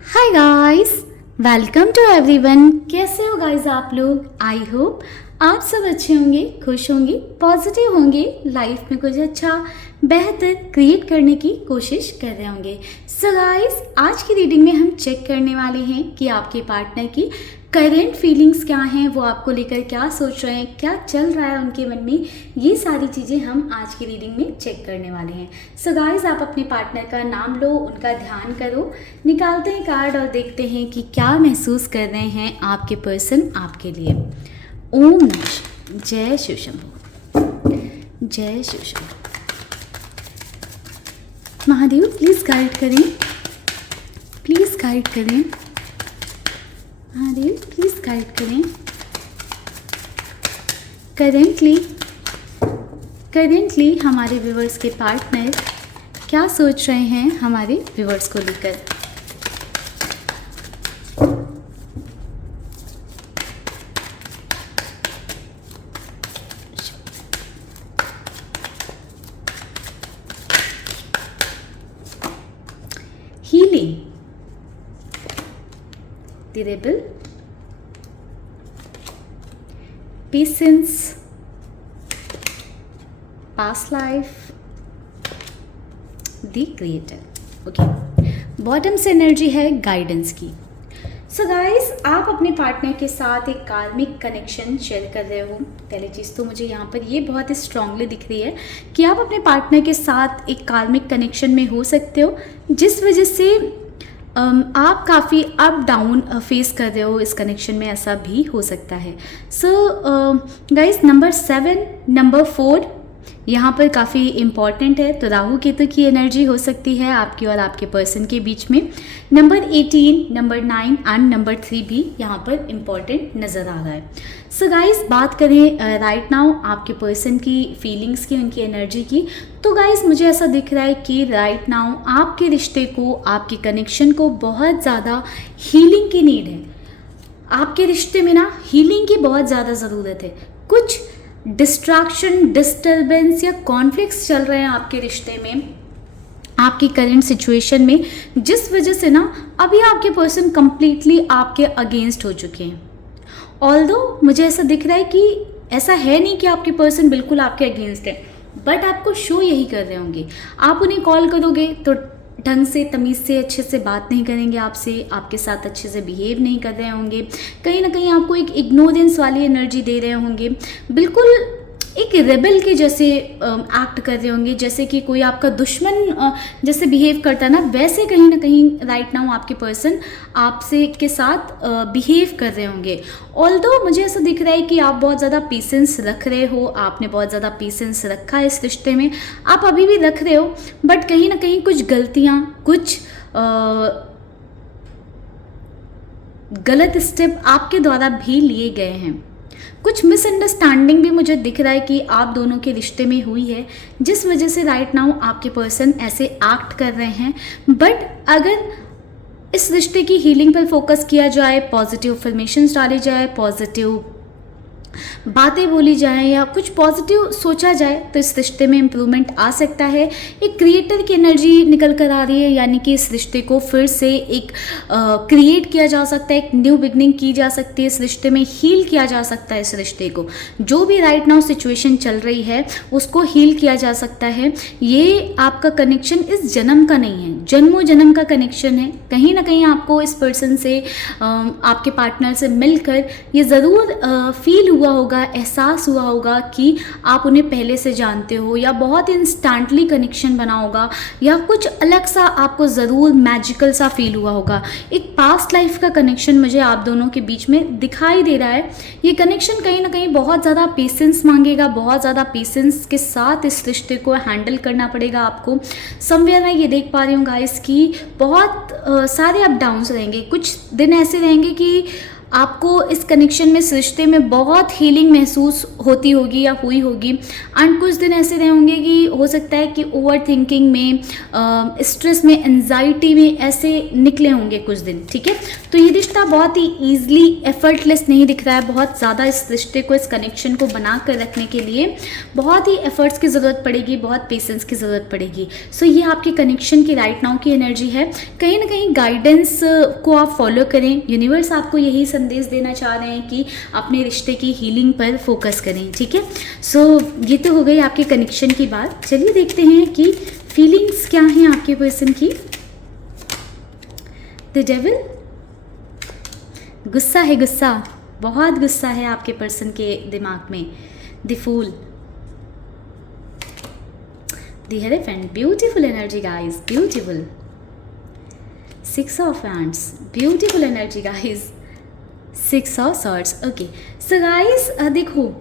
Hi guys, welcome to everyone. कैसे हो guys आप लोग? आई होप आप सब अच्छे होंगे, खुश होंगे, पॉजिटिव होंगे, लाइफ में कुछ अच्छा बेहतर क्रिएट करने की कोशिश कर रहे होंगे। सो गाइस, आज की रीडिंग में हम चेक करने वाले हैं कि आपके पार्टनर की करेंट फीलिंग्स क्या हैं, वो आपको लेकर क्या सोच रहे हैं, क्या चल रहा है उनके मन में। ये सारी चीज़ें हम आज की रीडिंग में चेक करने वाले हैं। सो गाइस, आप अपने पार्टनर का नाम लो, उनका ध्यान करो, निकालते हैं कार्ड और देखते हैं कि क्या महसूस कर रहे हैं आपके पर्सन आपके लिए। ओम नमः शिवाय। जय शिव शंभू, जय शिव शंभू। महादेव प्लीज़ गाइड करें, प्लीज़ गाइड करें, महादेव प्लीज़ गाइड करें। करेंटली हमारे व्यूवर्स के पार्टनर क्या सोच रहे हैं हमारे व्यूवर्स को लेकर। Healing, the rebel, patience, past life, the creator। Okay, bottom से एनर्जी है गाइडेंस की। सो गाइस, आप अपने पार्टनर के साथ एक कार्मिक कनेक्शन शेयर कर रहे हो। पहली चीज़ तो मुझे यहाँ पर ये बहुत ही स्ट्रांगली दिख रही है कि आप अपने पार्टनर के साथ एक कार्मिक कनेक्शन में हो सकते हो, जिस वजह से आप काफ़ी अप डाउन फेस कर रहे हो इस कनेक्शन में, ऐसा भी हो सकता है। सो गाइस, नंबर 7, नंबर 4 यहाँ पर काफ़ी इम्पॉर्टेंट है, तो राहु केतु की एनर्जी हो सकती है आपकी और आपके पर्सन के बीच में। नंबर 18, नंबर 9 एंड नंबर 3 भी यहाँ पर इम्पॉर्टेंट नज़र आ रहा है। सो गाइस, बात करें राइट नाउ आपके पर्सन की फीलिंग्स की, उनकी एनर्जी की, तो गाइस मुझे ऐसा दिख रहा है कि राइट नाउ आपके रिश्ते को, आपके कनेक्शन को बहुत ज़्यादा हीलिंग की नीड है। आपके रिश्ते में ना हीलिंग की बहुत ज़्यादा ज़रूरत है। कुछ डिस्ट्रैक्शन, डिस्टर्बेंस या कॉन्फ्लिक्ट्स चल रहे हैं आपके रिश्ते में, आपकी करंट सिचुएशन में, जिस वजह से ना अभी आपके पर्सन कंप्लीटली आपके अगेंस्ट हो चुके हैं। ऑल्दो मुझे ऐसा दिख रहा है कि ऐसा है नहीं कि आपके पर्सन बिल्कुल आपके अगेंस्ट है, बट आपको शो यही कर रहे होंगे। आप उन्हें कॉल करोगे तो ढंग से, तमीज़ से, अच्छे से बात नहीं करेंगे आपसे, आपके साथ अच्छे से बिहेव नहीं कर रहे होंगे, कहीं ना कहीं आपको एक इग्नोरेंस वाली एनर्जी दे रहे होंगे, बिल्कुल एक रेबल के जैसे एक्ट कर रहे होंगे, जैसे कि कोई आपका दुश्मन जैसे बिहेव करता है ना, वैसे कहीं ना कहीं राइट नाउ आपके पर्सन आपसे के साथ बिहेव कर रहे होंगे। ऑल्दो मुझे ऐसा दिख रहा है कि आप बहुत ज़्यादा पेशेंस रख रहे हो, आपने बहुत ज़्यादा पेशेंस रखा है इस रिश्ते में, आप अभी भी रख रहे हो, बट कहीं ना कहीं कुछ गलतियाँ, कुछ गलत स्टेप आपके द्वारा भी लिए गए हैं। कुछ मिसअंडरस्टैंडिंग भी मुझे दिख रहा है कि आप दोनों के रिश्ते में हुई है, जिस वजह से राइट नाउ आपके पर्सन ऐसे एक्ट कर रहे हैं। बट अगर इस रिश्ते की हीलिंग पर फोकस किया जाए, पॉजिटिव अफर्मेशंस डाली जाए, पॉजिटिव बातें बोली जाएं या कुछ पॉजिटिव सोचा जाए, तो इस रिश्ते में इम्प्रूवमेंट आ सकता है। एक क्रिएटर की एनर्जी निकल कर आ रही है, यानी कि इस रिश्ते को फिर से एक क्रिएट किया जा सकता है, एक न्यू बिगनिंग की जा सकती है, इस रिश्ते में हील किया जा सकता है। इस रिश्ते को जो भी राइट नाउ सिचुएशन चल रही है उसको हील किया जा सकता है। ये आपका कनेक्शन इस जन्म का नहीं है, जन्मों जन्म का कनेक्शन है। कहीं ना कहीं आपको इस पर्सन से, आपके पार्टनर से मिलकर ये ज़रूर फील हुआ होगा, एहसास हुआ होगा कि आप उन्हें पहले से जानते हो, या बहुत इंस्टेंटली कनेक्शन बना होगा, या कुछ अलग सा आपको ज़रूर मैजिकल सा फील हुआ होगा। एक पास्ट लाइफ का कनेक्शन मुझे आप दोनों के बीच में दिखाई दे रहा है। ये कनेक्शन कहीं ना कहीं बहुत ज़्यादा पेशेंस मांगेगा, बहुत ज़्यादा पेशेंस के साथ इस रिश्ते को हैंडल करना पड़ेगा आपको। समवेयर मैं ये देख पा रही हूँ गाइस कि बहुत सारे अप डाउन्स रहेंगे। कुछ दिन ऐसे रहेंगे कि आपको इस कनेक्शन में, इस रिश्ते में बहुत हीलिंग महसूस होती होगी या हुई होगी। एंड कुछ दिन ऐसे रहे होंगे कि हो सकता है कि ओवर थिंकिंग में, स्ट्रेस में, एंजाइटी में ऐसे निकले होंगे कुछ दिन, ठीक है। तो ये रिश्ता बहुत ही ईजिली एफर्टलेस नहीं दिख रहा है। बहुत ज़्यादा इस रिश्ते को, इस कनेक्शन को बना कर रखने के लिए बहुत ही एफर्ट्स की ज़रूरत पड़ेगी, बहुत पेशेंस की ज़रूरत पड़ेगी। सो ये आपके कनेक्शन की राइट नाउ की एनर्जी है। कहीं ना कहीं गाइडेंस को आप फॉलो करें। यूनिवर्स आपको यही संदेश देना चाह रहे हैं कि अपने रिश्ते की हीलिंग पर फोकस करें, ठीक है। सो ये तो हो गई आपके कनेक्शन की बात। चलिए देखते हैं कि फीलिंग्स क्या हैं आपके पर्सन की। द डेविल, गुस्सा है, गुस्सा, बहुत गुस्सा है आपके पर्सन के दिमाग में। The fool, the hierophant, beautiful energy guys, beautiful. 6 of hands, beautiful energy guys. 6 of swords, okay. So guys देखो,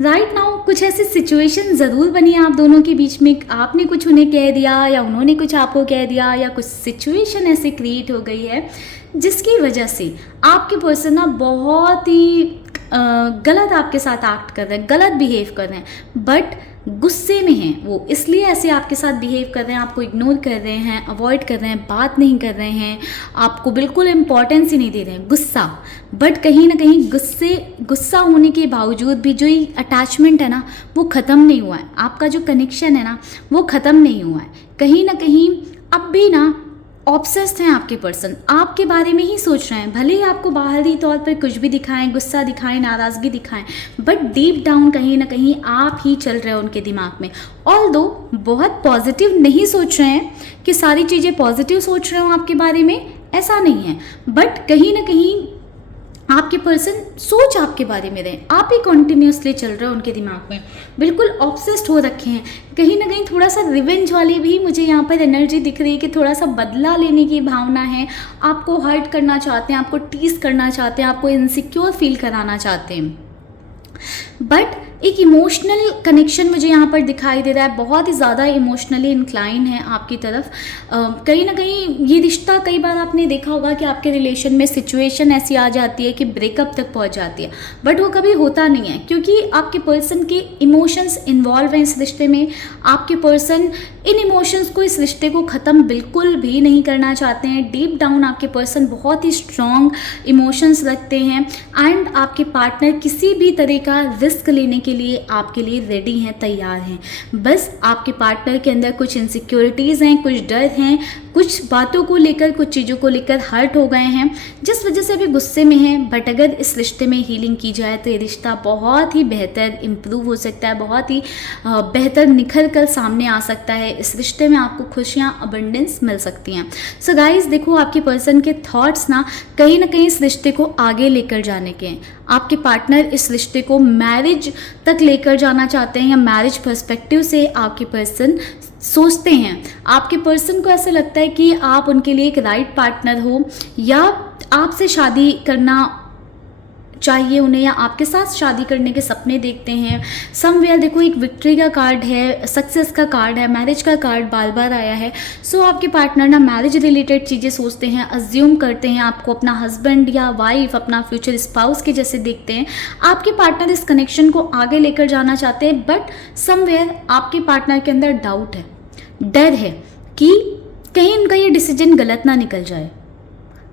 राइट नाउ कुछ ऐसी सिचुएशन ज़रूर बनी है आप दोनों के बीच में। आपने कुछ उन्हें कह दिया या उन्होंने कुछ आपको कह दिया, या कुछ सिचुएशन ऐसे क्रिएट हो गई है जिसकी वजह से आपके पर्सन ना बहुत ही गलत आपके साथ एक्ट कर रहे हैं, गलत बिहेव कर रहे हैं। बट गुस्से में हैं वो, इसलिए ऐसे आपके साथ बिहेव कर रहे हैं, आपको इग्नोर कर रहे हैं, अवॉइड कर रहे हैं, बात नहीं कर रहे हैं, आपको बिल्कुल इम्पोर्टेंस ही नहीं दे रहे हैं। गुस्सा, बट कहीं ना कहीं गुस्सा होने के बावजूद भी जो ये अटैचमेंट है ना वो ख़त्म नहीं हुआ है। आपका जो कनेक्शन है ना वो ख़त्म नहीं हुआ है। कहीं ना कहीं अब भी ना ऑब्सेस्ड हैं आपके पर्सन, आपके बारे में ही सोच रहे हैं। भले ही आपको बाहरी तौर पर कुछ भी दिखाएं, गुस्सा दिखाएं, नाराज़गी दिखाएं, बट डीप डाउन कहीं ना कहीं आप ही चल रहे हो उनके दिमाग में। ऑल्दो बहुत पॉजिटिव नहीं सोच रहे हैं कि सारी चीज़ें पॉजिटिव सोच रहे हो आपके बारे में, ऐसा नहीं है। बट कहीं ना कहीं आपके पर्सन सोच आपके बारे में रहे, आप ही कॉन्टिन्यूसली चल रहे हो उनके दिमाग में, बिल्कुल ऑब्सेस्ड हो रखे हैं। कहीं ना कहीं थोड़ा सा रिवेंज वाली भी मुझे यहाँ पर एनर्जी दिख रही है कि थोड़ा सा बदला लेने की भावना है। आपको हर्ट करना चाहते हैं, आपको टीज करना चाहते हैं, आपको इनसिक्योर फील कराना चाहते हैं। बट एक इमोशनल कनेक्शन मुझे यहाँ पर दिखाई दे रहा है, बहुत ही ज़्यादा इमोशनली इंक्लाइन है आपकी तरफ। कहीं ना कहीं ये रिश्ता, कई बार आपने देखा होगा कि आपके रिलेशन में सिचुएशन ऐसी आ जाती है कि ब्रेकअप तक पहुँच जाती है, बट वो कभी होता नहीं है क्योंकि आपके पर्सन के इमोशंस इन्वॉल्व हैं इस रिश्ते में। आपके पर्सन इन इमोशंस को, इस रिश्ते को ख़त्म बिल्कुल भी नहीं करना चाहते हैं। डीप डाउन आपके पर्सन बहुत ही स्ट्रॉन्ग इमोशंस रखते हैं एंड आपके पार्टनर किसी भी तरह का रिस्क लेने के लिए आपके लिए रेडी हैं, तैयार हैं। बस आपके पार्टनर के अंदर कुछ इनसिक्योरिटीज़ हैं, कुछ डर हैं, कुछ बातों को लेकर, कुछ चीज़ों को लेकर हर्ट हो गए हैं, जिस वजह से अभी गुस्से में हैं। बट अगर इस रिश्ते में हीलिंग की जाए तो ये रिश्ता बहुत ही बेहतर इम्प्रूव हो सकता है, बहुत ही बेहतर निखर कर सामने आ सकता है। इस रिश्ते में आपको खुशियाँ, अबंडेंस मिल सकती हैं। सो गाइज देखो, आपके पर्सन के थॉट्स ना कहीं इस रिश्ते को आगे लेकर जाने के हैं। आपके पार्टनर इस रिश्ते को मैरिज तक लेकर जाना चाहते हैं, या मैरिज पर्सपेक्टिव से आपके पर्सन सोचते हैं। आपके पर्सन को ऐसा लगता है कि आप उनके लिए एक राइट पार्टनर हो, या आपसे शादी करना चाहिए उन्हें, या आपके साथ शादी करने के सपने देखते हैं। समवेयर देखो, एक विक्ट्री का कार्ड है, सक्सेस का कार्ड है, मैरिज का कार्ड बार बार आया है। सो आपके पार्टनर ना मैरिज रिलेटेड चीज़ें सोचते हैं, अज्यूम करते हैं आपको अपना हस्बैंड या वाइफ, अपना फ्यूचर स्पाउस के जैसे देखते हैं। आपके पार्टनर इस कनेक्शन को आगे लेकर जाना चाहते हैं, बट समवेयर आपके पार्टनर के अंदर डाउट है, डर है कि कहीं उनका ये डिसीजन गलत ना निकल जाए,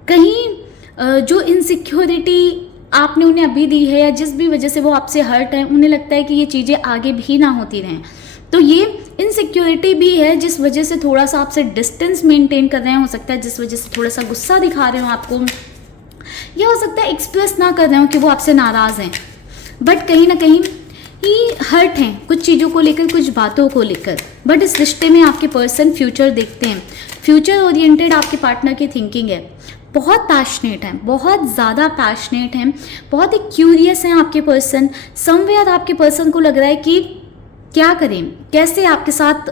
कहीं जो इनसिक्योरिटी आपने उन्हें अभी दी है, या जिस भी वजह से वो आपसे हर्ट है, उन्हें लगता है कि ये चीज़ें आगे भी ना होती रहें। तो ये इनसिक्योरिटी भी है जिस वजह से थोड़ा सा आपसे डिस्टेंस मेंटेन कर रहे हैं। हो सकता है जिस वजह से थोड़ा सा गुस्सा दिखा रहे हो आपको, या हो सकता है एक्सप्रेस ना कर रहे हो कि वो आपसे नाराज़ हैं, बट कहीं ना कहीं ही हर्ट हैं कुछ चीज़ों को लेकर, कुछ बातों को लेकर। बट इस रिश्ते में आपके पर्सन फ्यूचर देखते हैं, फ्यूचर ओरिएंटेड आपके पार्टनर की थिंकिंग है। बहुत पैशनेट हैं, बहुत ज़्यादा पैशनेट हैं, बहुत ही क्यूरियस हैं आपके पर्सन। समवेयर आपके पर्सन को लग रहा है कि क्या करें, कैसे आपके साथ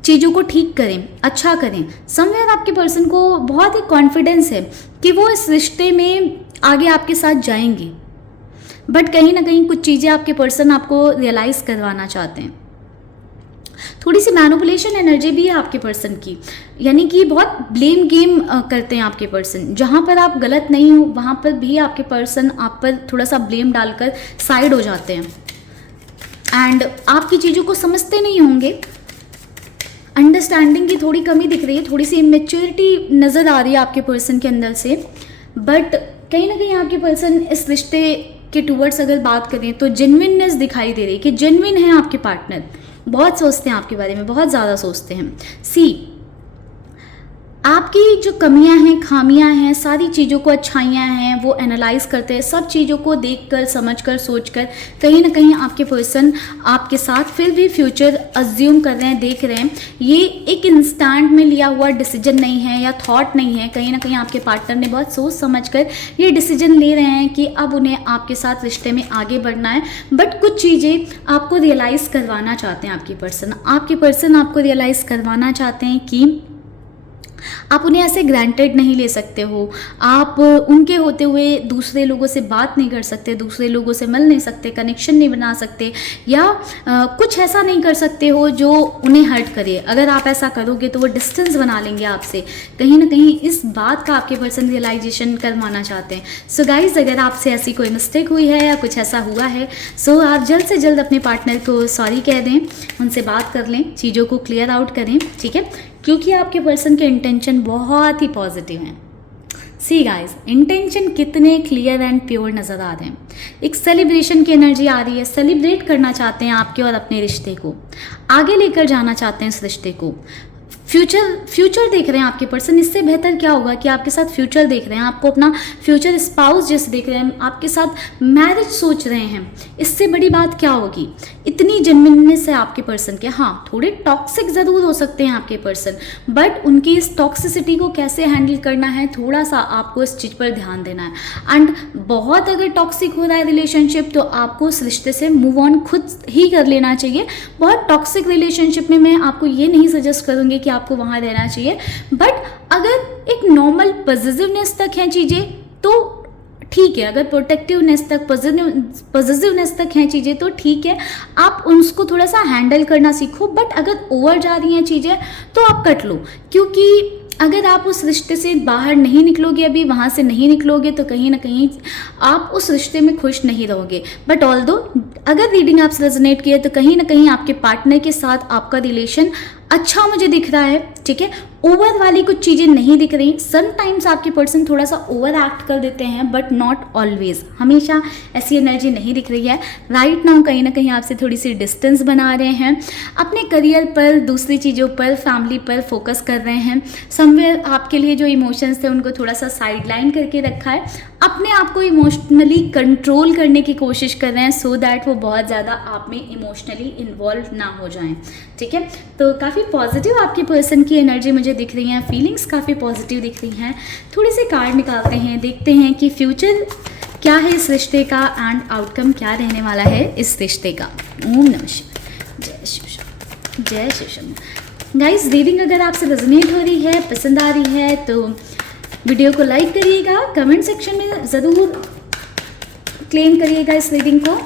चीज़ों को ठीक करें, अच्छा करें। समवेयर आपके पर्सन को बहुत ही कॉन्फिडेंस है कि वो इस रिश्ते में आगे आपके साथ जाएंगे, बट कहीं ना कहीं कुछ चीज़ें आपके पर्सन आपको रियलाइज़ करवाना चाहते हैं। थोड़ी सी मैनिपुलेशन एनर्जी भी है आपके पर्सन की, यानी कि बहुत ब्लेम गेम करते हैं आपके पर्सन। जहाँ पर आप गलत नहीं हो वहाँ पर भी आपके पर्सन आप पर थोड़ा सा ब्लेम डालकर साइड हो जाते हैं एंड आपकी चीज़ों को समझते नहीं होंगे। अंडरस्टैंडिंग की थोड़ी कमी दिख रही है, थोड़ी सी इमेच्योरिटी नज़र आ रही है आपके पर्सन के अंदर से। बट कहीं ना कहीं आपके पर्सन इस रिश्ते के टूवर्ड्स अगर बात करें तो जेन्युइननेस दिखाई दे रही है कि जेन्युइन है आपके पार्टनर, बहुत सोचते हैं आपके बारे में, बहुत ज़्यादा सोचते हैं। सी, आपकी जो कमियां हैं, खामियां हैं, सारी चीज़ों को अच्छाइयां हैं वो एनालाइज करते हैं, सब चीज़ों को देखकर, समझकर, सोचकर कहीं ना कहीं आपके पर्सन आपके साथ फिर भी फ्यूचर अज्यूम कर रहे हैं, देख रहे हैं। ये एक इंस्टेंट में लिया हुआ डिसीजन नहीं है या थॉट नहीं है, कहीं ना कहीं आपके पार्टनर ने बहुत सोच समझकर ये डिसीजन ले रहे हैं कि अब उन्हें आपके साथ रिश्ते में आगे बढ़ना है। बट कुछ चीज़ें आपको रियलाइज़ करवाना चाहते हैं आपके पर्सन आपको रियलाइज़ करवाना चाहते हैं कि आप उन्हें ऐसे ग्रांटेड नहीं ले सकते हो। आप उनके होते हुए दूसरे लोगों से बात नहीं कर सकते, दूसरे लोगों से मिल नहीं सकते, कनेक्शन नहीं बना सकते, या कुछ ऐसा नहीं कर सकते हो जो उन्हें हर्ट करे। अगर आप ऐसा करोगे तो वो डिस्टेंस बना लेंगे आपसे। कहीं ना कहीं इस बात का आपके पर्सन रियलाइजेशन करवाना चाहते हैं। सो गाइज, अगर आपसे ऐसी कोई मिस्टेक हुई है या कुछ ऐसा हुआ है, सो आप जल्द से जल्द अपने पार्टनर को सॉरी कह दें, उनसे बात कर लें, चीज़ों को क्लियर आउट करें, ठीक है, क्योंकि आपके पर्सन के इंटेंशन बहुत ही पॉजिटिव हैं। सी गाइस, इंटेंशन कितने क्लियर एंड प्योर नज़र आ रहे हैं। एक सेलिब्रेशन की एनर्जी आ रही है, सेलिब्रेट करना चाहते हैं आपके और अपने रिश्ते को, आगे लेकर जाना चाहते हैं इस रिश्ते को। फ्यूचर देख रहे हैं आपके पर्सन। इससे बेहतर क्या होगा कि आपके साथ फ्यूचर देख रहे हैं, आपको अपना फ्यूचर स्पाउस जैसे देख रहे हैं, आपके साथ मैरिज सोच रहे हैं। इससे बड़ी बात क्या होगी? इतनी जेन्युइननेस है आपके पर्सन के। हाँ, थोड़े टॉक्सिक ज़रूर हो सकते हैं आपके पर्सन, बट उनकी इस टॉक्सिसिटी को कैसे हैंडल करना है, थोड़ा सा आपको इस चीज़ पर ध्यान देना है। एंड बहुत अगर टॉक्सिक हो रहा है रिलेशनशिप तो आपको उस रिश्ते से मूव ऑन खुद ही कर लेना चाहिए। बहुत टॉक्सिक रिलेशनशिप में मैं आपको ये नहीं सजेस्ट करूँगी कि आपको वहाँ रहना चाहिए, बट अगर एक नॉर्मल पॉजिटिवनेस तक हैं चीज़ें तो ठीक है। अगर प्रोटेक्टिवनेस तक, पॉजिटिवनेस तक हैं चीज़ें तो ठीक है, आप उसको थोड़ा सा हैंडल करना सीखो। बट अगर ओवर जा रही हैं चीज़ें तो आप कट लो, क्योंकि अगर आप उस रिश्ते से बाहर नहीं निकलोगे, अभी वहाँ से नहीं निकलोगे, तो कहीं ना कहीं आप उस रिश्ते में खुश नहीं रहोगे। बट ऑल्दो अगर रीडिंग आपसे रेजोनेट किया तो कहीं ना कहीं आपके पार्टनर के साथ आपका रिलेशन अच्छा मुझे दिख रहा है, ठीक है। ओवर वाली कुछ चीज़ें नहीं दिख रही। समटाइम्स आपके पर्सन थोड़ा सा ओवर एक्ट कर देते हैं, बट नॉट ऑलवेज, हमेशा ऐसी एनर्जी नहीं दिख रही है। राइट नाउ कहीं ना कहीं आपसे थोड़ी सी डिस्टेंस बना रहे हैं, अपने करियर पर, दूसरी चीज़ों पर, फैमिली पर फोकस कर रहे हैं। समवेयर आपके लिए जो इमोशंस थे उनको थोड़ा सा साइड लाइन करके रखा है, अपने आप को इमोशनली कंट्रोल करने की कोशिश कर रहे हैं, सो दैट वो बहुत ज़्यादा आप में इमोशनली इन्वॉल्व ना हो जाएं, ठीक है। तो काफ़ी पॉजिटिव आपके पर्सन की एनर्जी मुझे दिख रही है, फीलिंग्स काफ़ी पॉजिटिव दिख रही हैं। थोड़ी सी कार्ड निकालते हैं, देखते हैं कि फ्यूचर क्या है इस रिश्ते का एंड आउटकम क्या रहने वाला है इस रिश्ते का। ओम नमः शिवाय, जय शिव शंकर, जय शिव शंकर। गाइस, रीडिंग अगर आपसे रेजोनेट हो रही है, पसंद आ रही है तो वीडियो को लाइक करिएगा, कमेंट सेक्शन में ज़रूर क्लेम करिएगा इस रीडिंग को।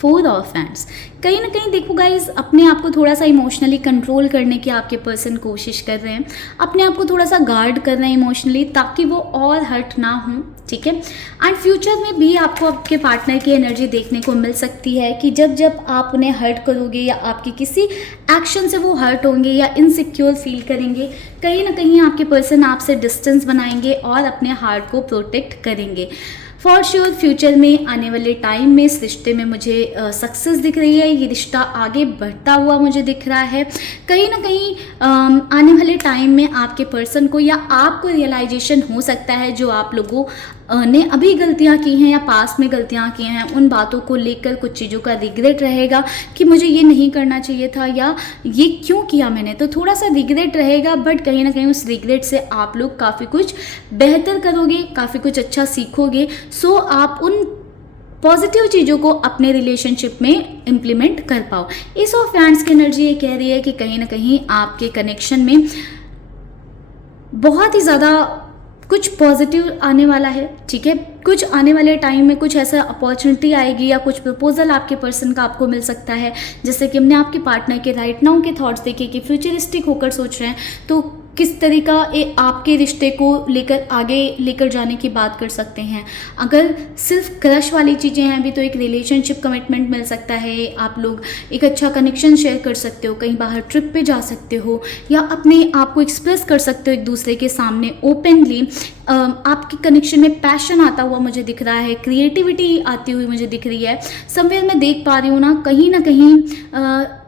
फोर ऑफ हैंड्स, कहीं ना कहीं देखो गाइज, अपने आप को थोड़ा सा इमोशनली कंट्रोल करने की आपके पर्सन कोशिश कर रहे हैं, अपने आप को थोड़ा सा गार्ड कर रहे हैं इमोशनली, ताकि वो और हर्ट ना हो, ठीक है। एंड फ्यूचर में भी आपको आपके पार्टनर की एनर्जी देखने को मिल सकती है कि जब जब आप उन्हें हर्ट करोगे या आपकी किसी एक्शन से वो हर्ट होंगे या इनसिक्योर फील करेंगे, कहीं ना कहीं आपके पर्सन आपसे डिस्टेंस बनाएंगे और अपने हार्ट को प्रोटेक्ट करेंगे। फॉर श्योर फ्यूचर में आने वाले टाइम में इस रिश्ते में मुझे सक्सेस दिख रही है, ये रिश्ता आगे बढ़ता हुआ मुझे दिख रहा है। कहीं ना कहीं आने वाले टाइम में आपके पर्सन को या आपको रियलाइजेशन हो सकता है जो आप लोगों ने अभी गलतियां की हैं या पास में गलतियां की हैं, उन बातों को लेकर कुछ चीज़ों का रिग्रेट रहेगा कि मुझे ये नहीं करना चाहिए था या ये क्यों किया मैंने, तो थोड़ा सा रिग्रेट रहेगा। बट कहीं ना कहीं उस रिग्रेट से आप लोग काफ़ी कुछ बेहतर करोगे, काफ़ी कुछ अच्छा सीखोगे। सो आप उन पॉजिटिव चीज़ों को अपने रिलेशनशिप में इम्प्लीमेंट कर पाओ। इस ऑफ हैंड्स की एनर्जी ये कह रही है कि कहीं ना कहीं आपके कनेक्शन में बहुत ही ज़्यादा कुछ पॉजिटिव आने वाला है, ठीक है। कुछ आने वाले टाइम में कुछ ऐसा अपॉर्चुनिटी आएगी या कुछ प्रपोजल आपके पर्सन का आपको मिल सकता है। जैसे कि हमने आपके पार्टनर के राइट नाउ के थॉट्स देखे कि फ्यूचरिस्टिक होकर सोच रहे हैं, तो किस तरीका ये आपके रिश्ते को लेकर आगे लेकर जाने की बात कर सकते हैं। अगर सिर्फ क्रश वाली चीज़ें हैं अभी, तो एक रिलेशनशिप कमिटमेंट मिल सकता है। आप लोग एक अच्छा कनेक्शन शेयर कर सकते हो, कहीं बाहर ट्रिप पे जा सकते हो, या अपने आप को एक्सप्रेस कर सकते हो एक दूसरे के सामने ओपनली। आपके कनेक्शन में पैशन आता हुआ मुझे दिख रहा है, क्रिएटिविटी आती हुई मुझे दिख रही है। समवेयर मैं देख पा रही हूँ ना कहीं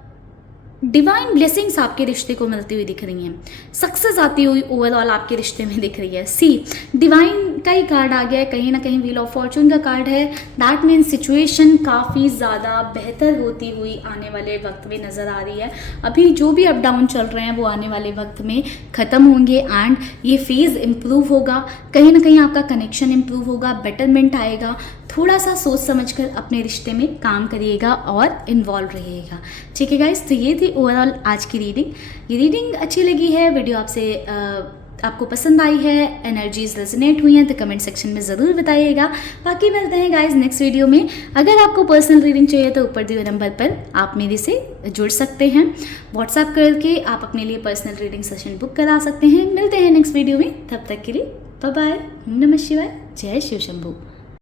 डिवाइन ब्लेसिंग्स आपके रिश्ते को मिलती हुई दिख रही हैं। सक्सेस आती हुई ओवरऑल आपके रिश्ते में दिख रही है। सी डिवाइन का ही कार्ड आ गया है, कहीं ना कहीं व्हील ऑफ फॉर्चून का कार्ड है। दैट मीन्स सिचुएशन काफ़ी ज़्यादा बेहतर होती हुई आने वाले वक्त में नज़र आ रही है। अभी जो भी अप डाउन चल रहे हैं वो आने वाले वक्त में ख़त्म होंगे एंड ये फेज़ इम्प्रूव होगा। कहीं ना कहीं आपका कनेक्शन इम्प्रूव होगा, बेटरमेंट आएगा। थोड़ा सा सोच समझकर अपने रिश्ते में काम करिएगा और इन्वॉल्व रहिएगा, ठीक है गाइस। तो ये थी ओवरऑल आज की रीडिंग। ये रीडिंग अच्छी लगी है, वीडियो आपको पसंद आई है, एनर्जीज रेजोनेट हुई हैं तो कमेंट सेक्शन में ज़रूर बताइएगा। बाकी मिलते हैं गाइस नेक्स्ट वीडियो में। अगर आपको पर्सनल रीडिंग चाहिए तो ऊपर दिए नंबर पर आप मेरे से जुड़ सकते हैं। व्हाट्सएप करके आप अपने लिए पर्सनल रीडिंग सेशन बुक करा सकते हैं। मिलते हैं नेक्स्ट वीडियो में, तब तक के लिए बाय बाय। नमः शिवाय, जय शिव शंभू।